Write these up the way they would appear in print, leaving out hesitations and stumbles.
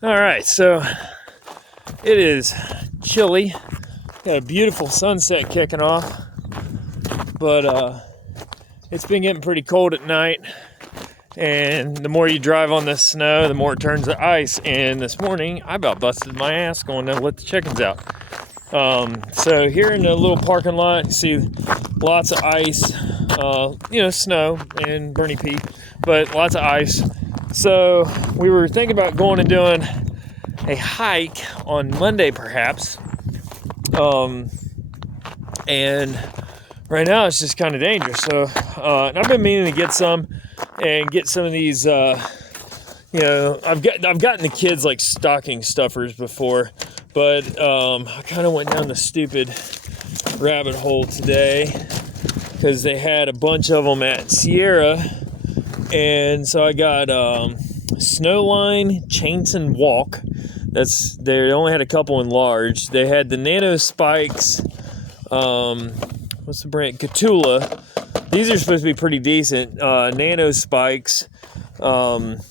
All right, so it is chilly. Got a beautiful sunset kicking off, but it's been getting pretty cold at night. And the more you drive on this snow, the more it turns to ice. And this morning, I about busted my ass going to let the chickens out. So here in the little parking lot, you see lots of ice, snow and Bernie P, but lots of ice. So we were thinking about going and doing a hike on Monday, perhaps. And right now it's just kind of dangerous. So, and I've been meaning to get some of these. I've gotten the kids like stocking stuffers before, but I kind of went down the stupid rabbit hole today because they had a bunch of them at Sierra, and so I got snowline chains and walk. They only had a couple in large. They had the nano spikes. What's the brand? Kahtoola. These are supposed to be pretty decent. Nano spikes in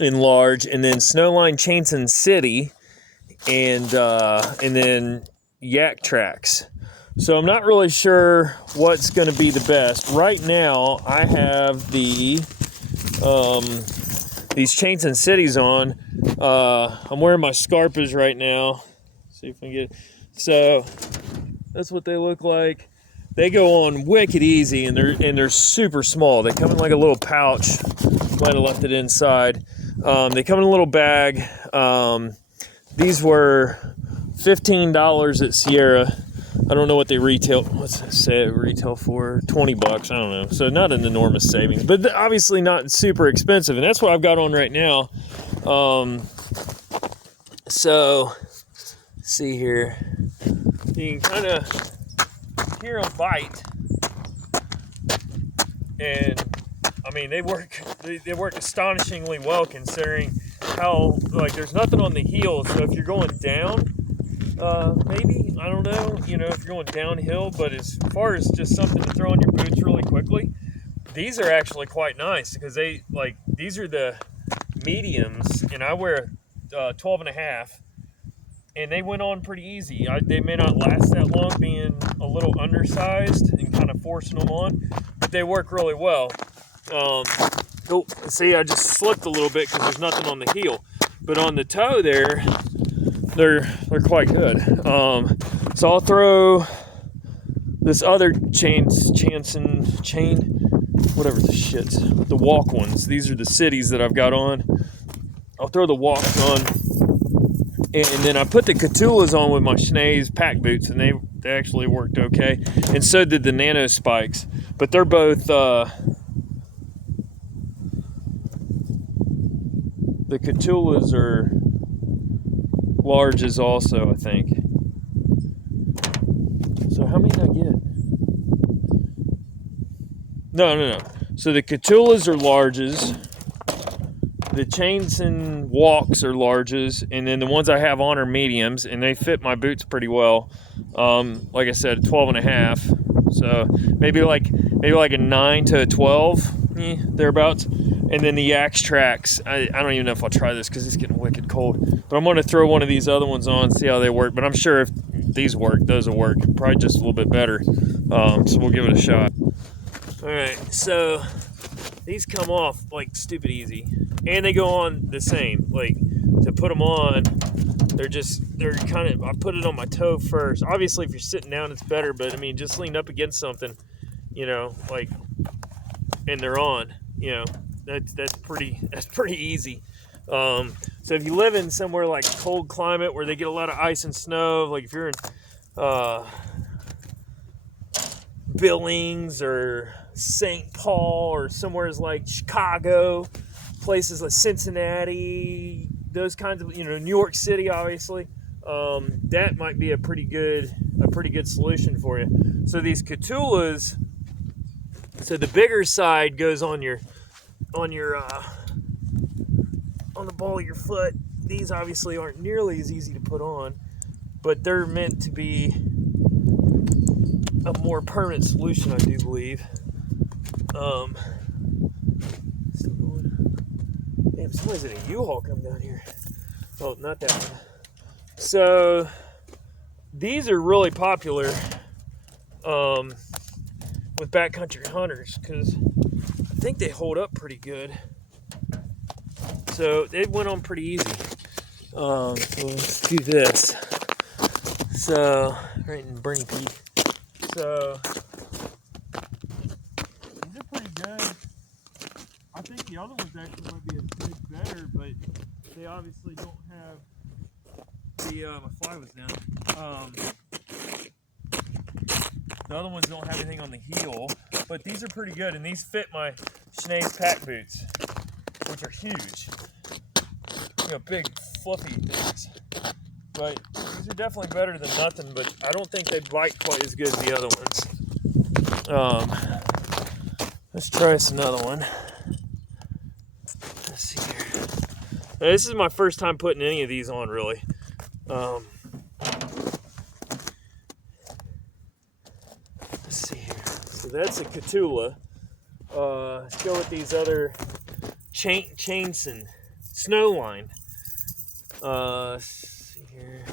large, and then snowline chains and city, and then yaktrax. So I'm not really sure what's going to be the best. Right now, I have these chains and cities on. I'm wearing my Scarpas right now. See if I can get. So that's what they look like. They go on wicked easy, and they're super small. They come in like a little pouch. Might have left it inside. They come in a little bag. These were $15 at Sierra. I don't know what they retail. What's it say it retail for? $20. I don't know. So not an enormous savings, but obviously not super expensive. And that's what I've got on right now. So let's see here. You can kind of hear them bite, and I mean they work astonishingly well considering how there's nothing on the heels. So if you're going down, maybe I don't know, if you're going downhill, but as far as just something to throw on your boots really quickly, these are actually quite nice because these are the mediums, and I wear 12 and a half. And they went on pretty easy. They may not last that long being a little undersized and kind of forcing them on, but they work really well. See, I just slipped a little bit because there's nothing on the heel. But on the toe there, they're quite good. So I'll throw this other chain, whatever the shit, the walk ones. These are the cities that I've got on. I'll throw the walks on. And then I put the Kahtoolas on with my Schnee's pack boots, and they actually worked okay. And so did the nano spikes. But they're both, the Kahtoolas are larges also, I think. So how many did I get? No. So the Kahtoolas are larges. The chains and walks are larges, and then the ones I have on are mediums, and they fit my boots pretty well. Like I said, 12 and a half. So maybe like a 9 to a 12, thereabouts. And then the yaktrax, I don't even know if I'll try this because it's getting wicked cold. But I'm going to throw one of these other ones on and see how they work. But I'm sure if these work, those will work. Probably just a little bit better. So we'll give it a shot. All right, so these come off like stupid easy. And they go on the same. Like, to put them on, they're kind of, I put it on my toe first. Obviously, if you're sitting down, it's better. But, I mean, just lean up against something, and they're on. That's pretty easy. So if you live in somewhere like a cold climate where they get a lot of ice and snow, like if you're in Billings or St. Paul or somewhere like Chicago, places like Cincinnati, those kinds of, New York City, obviously, that might be a pretty good solution for you. So these Kahtoolas, so the bigger side goes on the ball of your foot. These obviously aren't nearly as easy to put on, but they're meant to be a more permanent solution, I do believe. Still going. Damn, somebody's in a U-Haul coming down here. Oh, not that one. So these are really popular with backcountry hunters because I think they hold up pretty good. So it went on pretty easy. Well, let's do this. So, right in Bernie Peak. So, these are pretty good. I think the other ones actually might be a bit better, but they obviously don't have the, my fly was down. The other ones don't have anything on the heel, but these are pretty good, and these fit my Schnee's pack boots, which are huge. You know, big, fluffy things. But these are definitely better than nothing, but I don't think they bite quite as good as the other ones. Let's try this another one. Let's see here. Now, this is my first time putting any of these on, really. Let's see here. So that's a kahtoola. Let's go with these other chainson snowline. Let's see here.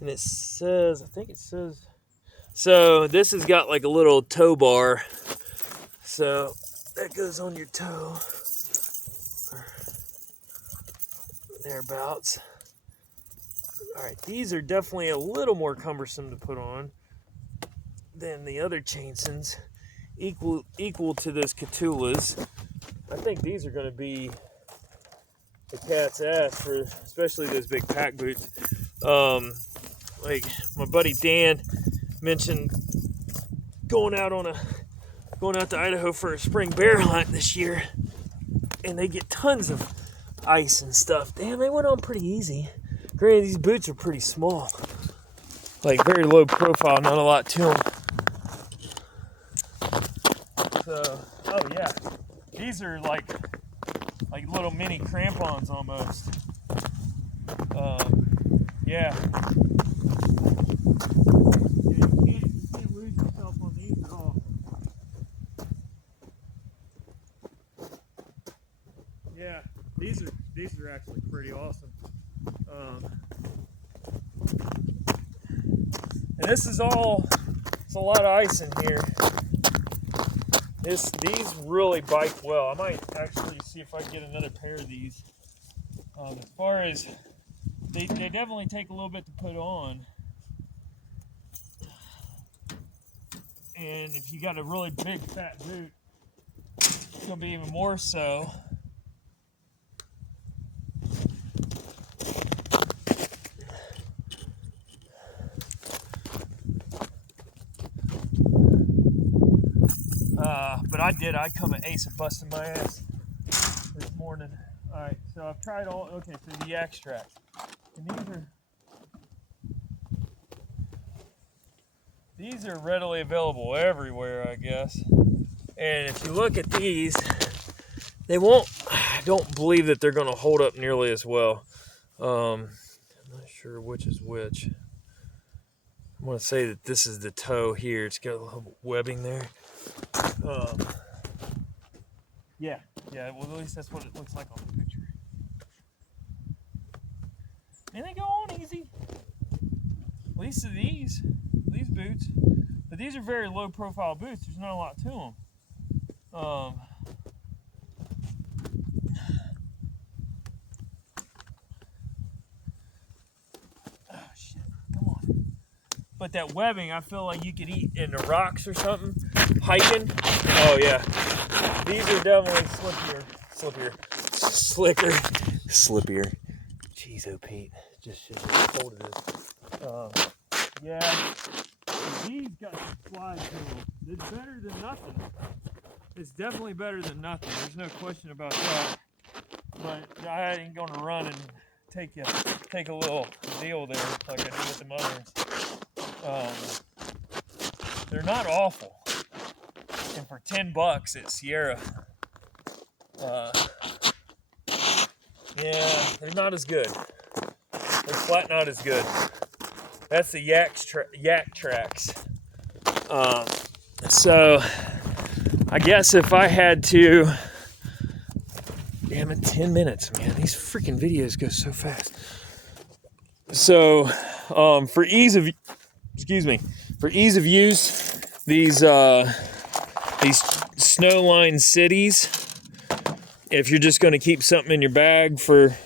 And it says, I think it says, so this has got like a little toe bar. So that goes on your toe. Or thereabouts. Alright, these are definitely a little more cumbersome to put on than the other chainsons. Equal to those kahtoolas. I think these are going to be the cat's ass for especially those big pack boots. Like my buddy Dan mentioned going out to Idaho for a spring bear hunt this year, and they get tons of ice and stuff. Damn, they went on pretty easy. Granted, these boots are pretty small, like very low profile, not a lot to them. So, oh yeah, these are like little mini crampons almost. Yeah. You can't lose yourself on these at all. Yeah, these are actually pretty awesome. And this is all, it's a lot of ice in here. These really bite well. I might actually see if I can get another pair of these. As far as, they definitely take a little bit to put on. And if you got a really big fat boot, it's going to be even more so. But I come an ace of busting my ass this morning. Alright, so I've tried all, okay, so the yaktrax. And these are readily available everywhere, I guess. And if you look at these, I don't believe that they're going to hold up nearly as well. I'm not sure which is which. I want to say that this is the toe here. It's got a little webbing there. Yeah, well, at least that's what it looks like on the picture. And they go on easy. At least to these boots. But these are very low profile boots. There's not a lot to them. Oh shit, come on. But that webbing, I feel like you could eat in the rocks or something. Hiking. Oh yeah. These are definitely slippier. Jeez, oh Pete, just cold it is. Yeah, these got some slide to them. It's better than nothing. It's definitely better than nothing. There's no question about that. But I ain't gonna run and take a little deal there like I did with the others. They're not awful. And for $10 at Sierra, yeah, they're not as good. They're flat not as good. That's the yaktrax. So I guess if I had to damn it, 10 minutes, man. These freaking videos go so fast. So, for ease of use, these snowline cities, if you're just going to keep something in your bag for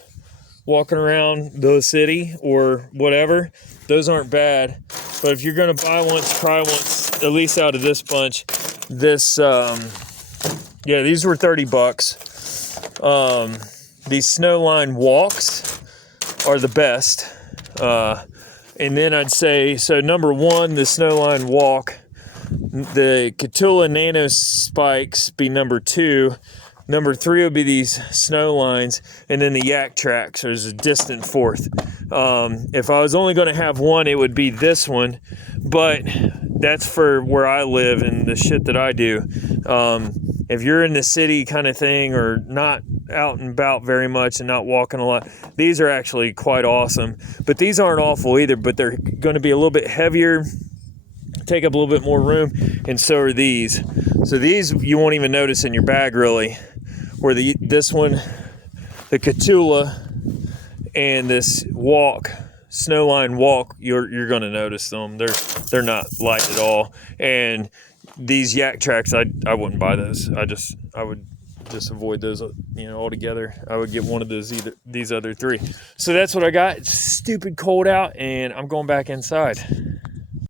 walking around the city or whatever, those aren't bad. But if you're going to buy once, try once, at least out of this bunch, this, yeah, these were $30. These snowline walks are the best. And then I'd say, so number one, the snowline walk, the kahtoola nano spikes be number two. Number three would be these snow lines, and then the yaktrax is a distant fourth. If I was only going to have one, it would be this one, but that's for where I live and the shit that I do. If you're in the city kind of thing, or not out and about very much and not walking a lot, these are actually quite awesome. But these aren't awful either, but they're going to be a little bit heavier, take up a little bit more room, and so are these. So these you won't even notice in your bag really. Where this one, the kahtoola, and this walk, snowline walk, you're gonna notice them. They're not light at all. And these yaktrax, I wouldn't buy those. I would just avoid those, altogether. I would get one of these other three. So that's what I got. It's stupid cold out, and I'm going back inside.